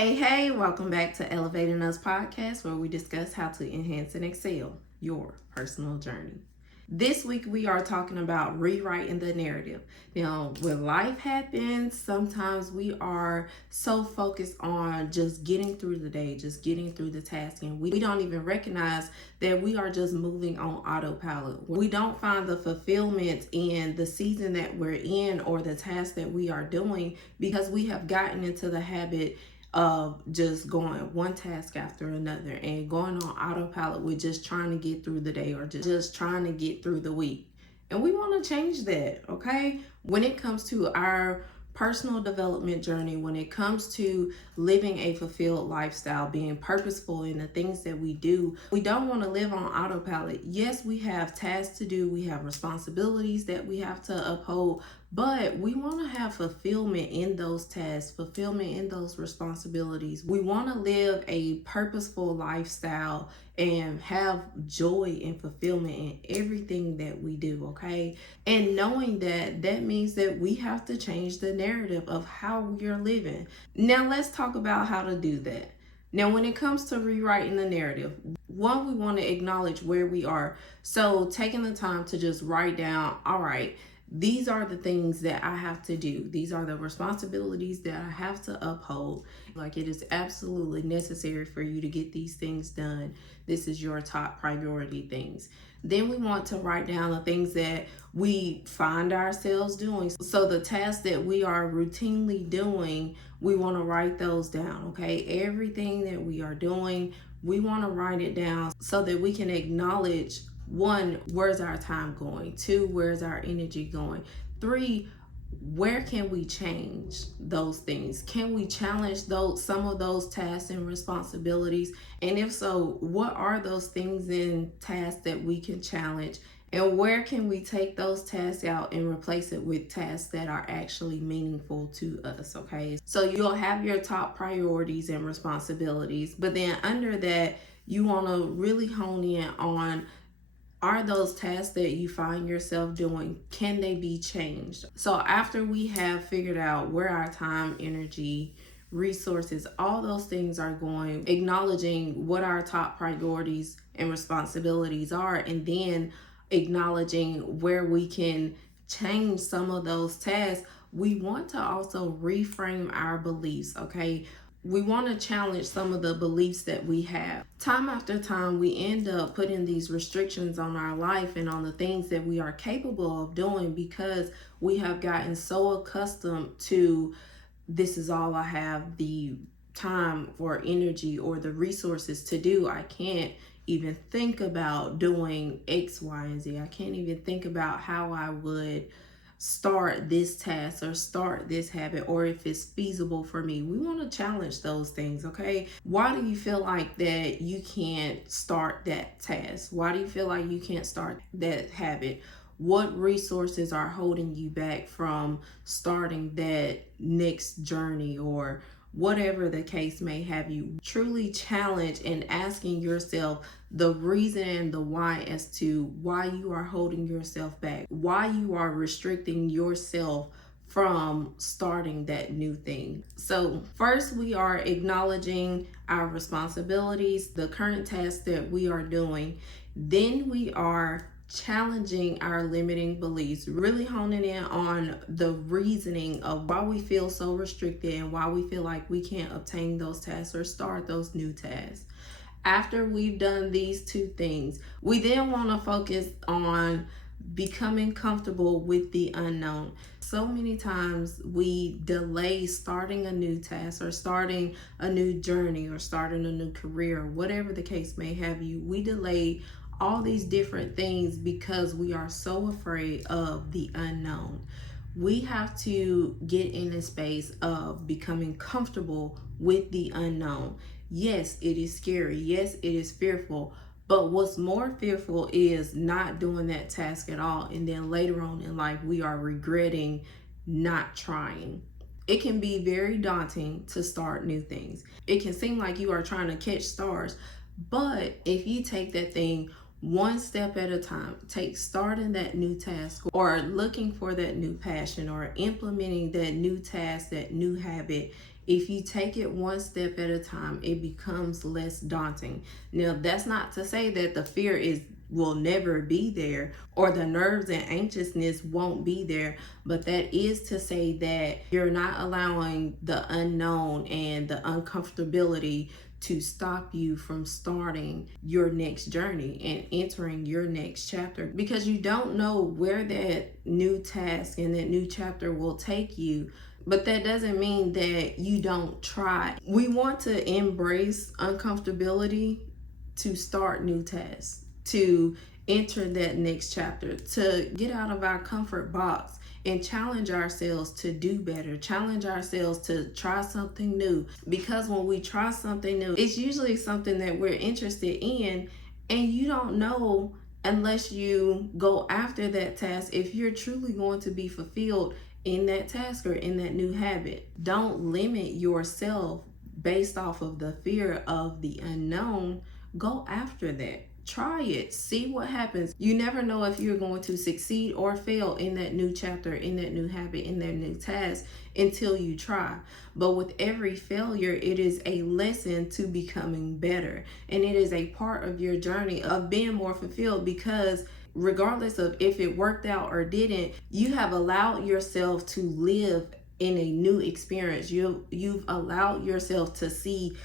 Hey, welcome back to Elevating Us podcast, where we discuss how to enhance and excel your personal journey. This week, we are talking about rewriting the narrative. Now, when life happens, sometimes we are so focused on just getting through the day, just getting through the task, and we don't even recognize that we are just moving on autopilot. We don't find the fulfillment in the season that we're in or the task that we are doing because we have gotten into the habit of just going one task after another and going on autopilot with just trying to get through the day or just trying to get through the week. And we want to change that, okay? When it comes to our personal development journey, when it comes to living a fulfilled lifestyle, being purposeful in the things that we do, we don't want to live on autopilot. Yes, we have tasks to do, we have responsibilities that we have to uphold, but we want to have fulfillment in those tasks, fulfillment in those responsibilities. We want to live a purposeful lifestyle and have joy and fulfillment in everything that we do, okay? And knowing that means that we have to change the narrative of how we are living. Now, let's talk about how to do that. Now, when it comes to rewriting the narrative, one, we want to acknowledge where we are. So taking the time to just write down, all right, these are the things that I have to do. These are the responsibilities that I have to uphold. Like, it is absolutely necessary for you to get these things done. This is your top priority things. Then we want to write down the things that we find ourselves doing. So the tasks that we are routinely doing, we want to write those down, okay? Everything that we are doing, we want to write it down so that we can acknowledge, one, where's our time going? Two, where's our energy going? Three, where can we change those things? Can we challenge some of those tasks and responsibilities? And if so, what are those things and tasks that we can challenge? And where can we take those tasks out and replace it with tasks that are actually meaningful to us, okay? So you'll have your top priorities and responsibilities, but then under that, you want to really hone in on, are those tasks that you find yourself doing, can they be changed? So after we have figured out where our time, energy, resources, all those things are going, acknowledging what our top priorities and responsibilities are, and then acknowledging where we can change some of those tasks, we want to also reframe our beliefs, okay? We want to challenge some of the beliefs that we have. Time after time, we end up putting these restrictions on our life and on the things that we are capable of doing because we have gotten so accustomed to, this is all I have the time or energy or the resources to do. I can't even think about doing X, Y, and Z. I can't even think about how I would start this task or start this habit, or if it's feasible for me. We want to challenge those things, okay? Why do you feel like that you can't start that task? Why do you feel like you can't start that habit? What resources are holding you back from starting that next journey, or whatever the case may have you? Truly challenge and asking yourself the reason and the why as to why you are holding yourself back, why you are restricting yourself from starting that new thing. So first, we are acknowledging our responsibilities, the current tasks that we are doing. Then we are challenging our limiting beliefs, really honing in on the reasoning of why we feel so restricted and why we feel like we can't obtain those tasks or start those new tasks. After we've done these two things, we then want to focus on becoming comfortable with the unknown. So many times we delay starting a new task or starting a new journey or starting a new career, whatever the case may have you. We delay all these different things because we are so afraid of the unknown. We have to get in a space of becoming comfortable with the unknown. Yes, it is scary. Yes, it is fearful. But what's more fearful is not doing that task at all. And then later on in life, we are regretting not trying. It can be very daunting to start new things. It can seem like you are trying to catch stars. But if you take that thing one step at a time, take starting that new task or looking for that new passion or implementing that new task, that new habit, if you take it one step at a time, it becomes less daunting. Now, that's not to say that the fear will never be there or the nerves and anxiousness won't be there, but that is to say that you're not allowing the unknown and the uncomfortability to stop you from starting your next journey and entering your next chapter, because you don't know where that new task and that new chapter will take you. But that doesn't mean that you don't try. We want to embrace uncomfortability to start new tasks, to enter that next chapter, to get out of our comfort box and challenge ourselves to do better, challenge ourselves to try something new. Because when we try something new, it's usually something that we're interested in, and you don't know unless you go after that task if you're truly going to be fulfilled in that task or in that new habit. Don't limit yourself based off of the fear of the unknown. Go after that. Try it. See what happens. You never know if you're going to succeed or fail in that new chapter, in that new habit, in that new task until you try. But with every failure, it is a lesson to becoming better. And it is a part of your journey of being more fulfilled, because regardless of if it worked out or didn't, you have allowed yourself to live in a new experience. You've allowed yourself to see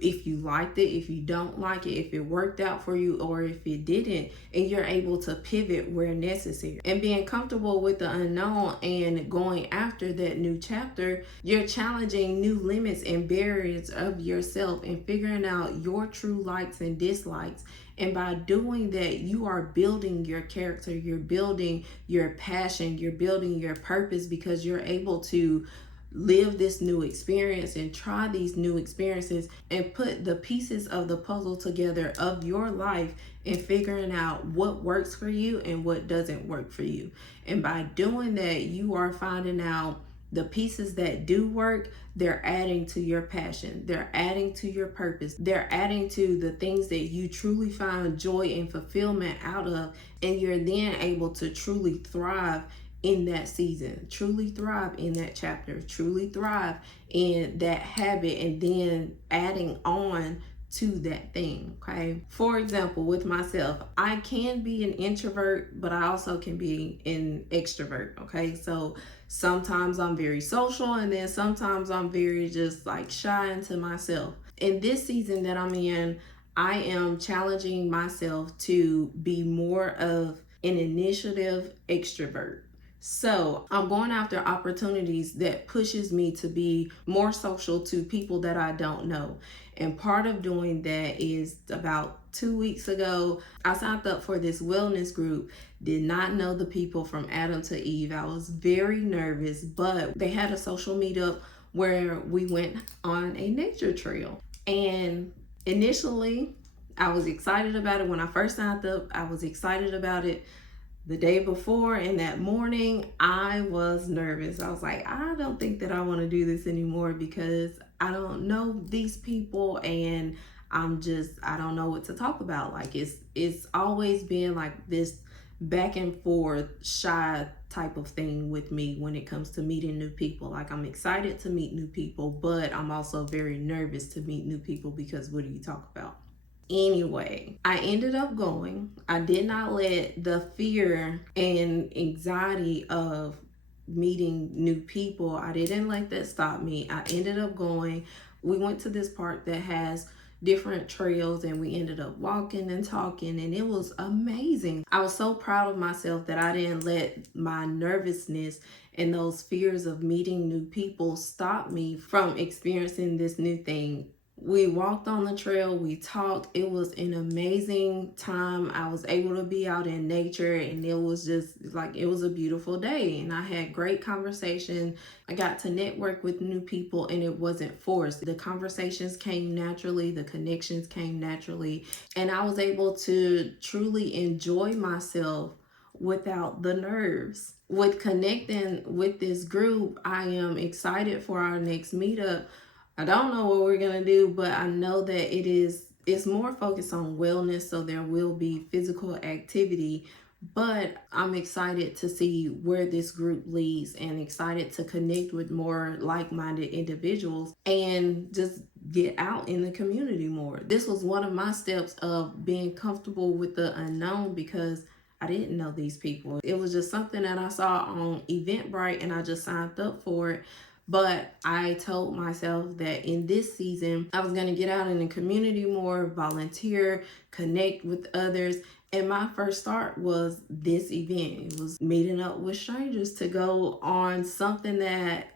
if you liked it, if you don't like it, if it worked out for you or if it didn't, and you're able to pivot where necessary. And being comfortable with the unknown and going after that new chapter, you're challenging new limits and barriers of yourself and figuring out your true likes and dislikes. And by doing that, you are building your character, you're building your passion, you're building your purpose, because you're able to live this new experience and try these new experiences and put the pieces of the puzzle together of your life and figuring out what works for you and what doesn't work for you. And by doing that, you are finding out the pieces that do work. They're adding to your passion, they're adding to your purpose, they're adding to the things that you truly find joy and fulfillment out of, and you're then able to truly thrive in that season, truly thrive in that chapter, truly thrive in that habit, and then adding on to that thing. Okay, for example, with myself, I can be an introvert, but I also can be an extrovert. Okay, so sometimes I'm very social, and then sometimes I'm very just like shy into myself. In this season that I'm in, I am challenging myself to be more of an initiative extrovert. So I'm going after opportunities that pushes me to be more social to people that I don't know. And part of doing that is about 2 weeks ago, I signed up for this wellness group. Did not know the people from Adam to Eve. I was very nervous, but they had a social meetup where we went on a nature trail. And initially, I was excited about it. When I first signed up, I was excited about it. The day before and that morning, I was nervous. I was like, I don't think that I want to do this anymore, because I don't know these people, and I don't know what to talk about. Like it's always been like this back and forth shy type of thing with me when it comes to meeting new people. Like, I'm excited to meet new people, but I'm also very nervous to meet new people, because what do you talk about? Anyway, I ended up going. I did not let the fear and anxiety of meeting new people, I didn't let that stop me. I ended up going. We went to this park that has different trails, and we ended up walking and talking, and it was amazing. I was so proud of myself that I didn't let my nervousness and those fears of meeting new people stop me from experiencing this new thing. We walked on the trail, we talked. It was an amazing time. I was able to be out in nature, and it was just like, it was a beautiful day, and I had great conversation. I got to network with new people, and it wasn't forced. The conversations came naturally, the connections came naturally, and I was able to truly enjoy myself without the nerves. With connecting with this group, I am excited for our next meetup. I don't know what we're gonna do, but I know that it's more focused on wellness, so there will be physical activity, But I'm excited to see where this group leads and excited to connect with more like-minded individuals and just get out in the community more. This was one of my steps of being comfortable with the unknown because I didn't know these people. It was just something that I saw on Eventbrite and I just signed up for it. But I told myself that in this season, I was going to get out in the community more, volunteer, connect with others. And my first start was this event. It was meeting up with strangers to go on something that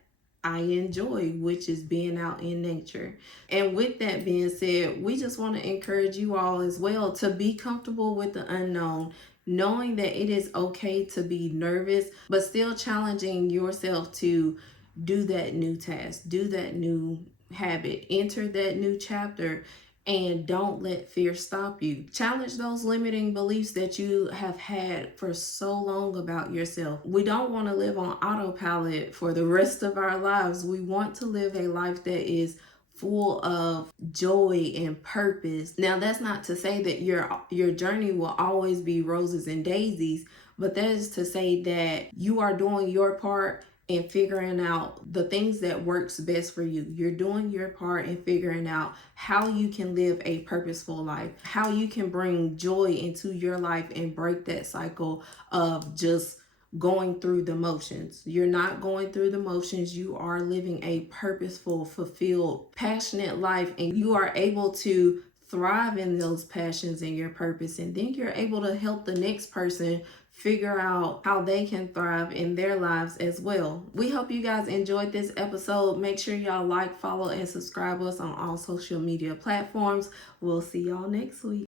I enjoy, which is being out in nature. And with that being said, we just want to encourage you all as well to be comfortable with the unknown, knowing that it is okay to be nervous, but still challenging yourself to do that new task, do that new habit, enter that new chapter, and don't let fear stop you. Challenge those limiting beliefs that you have had for so long about yourself. We don't want to live on autopilot for the rest of our lives. We want to live a life that is full of joy and purpose. Now, that's not to say that your journey will always be roses and daisies, but that is to say that you are doing your part and figuring out the things that works best for you. You're doing your part in figuring out how you can live a purposeful life, how you can bring joy into your life and break that cycle of just going through the motions. You're not going through the motions. You are living a purposeful, fulfilled, passionate life, and you are able to thrive in those passions and your purpose. And then you're able to help the next person figure out how they can thrive in their lives as well. We hope you guys enjoyed this episode. Make sure y'all like, follow, and subscribe us on all social media platforms. We'll see y'all next week.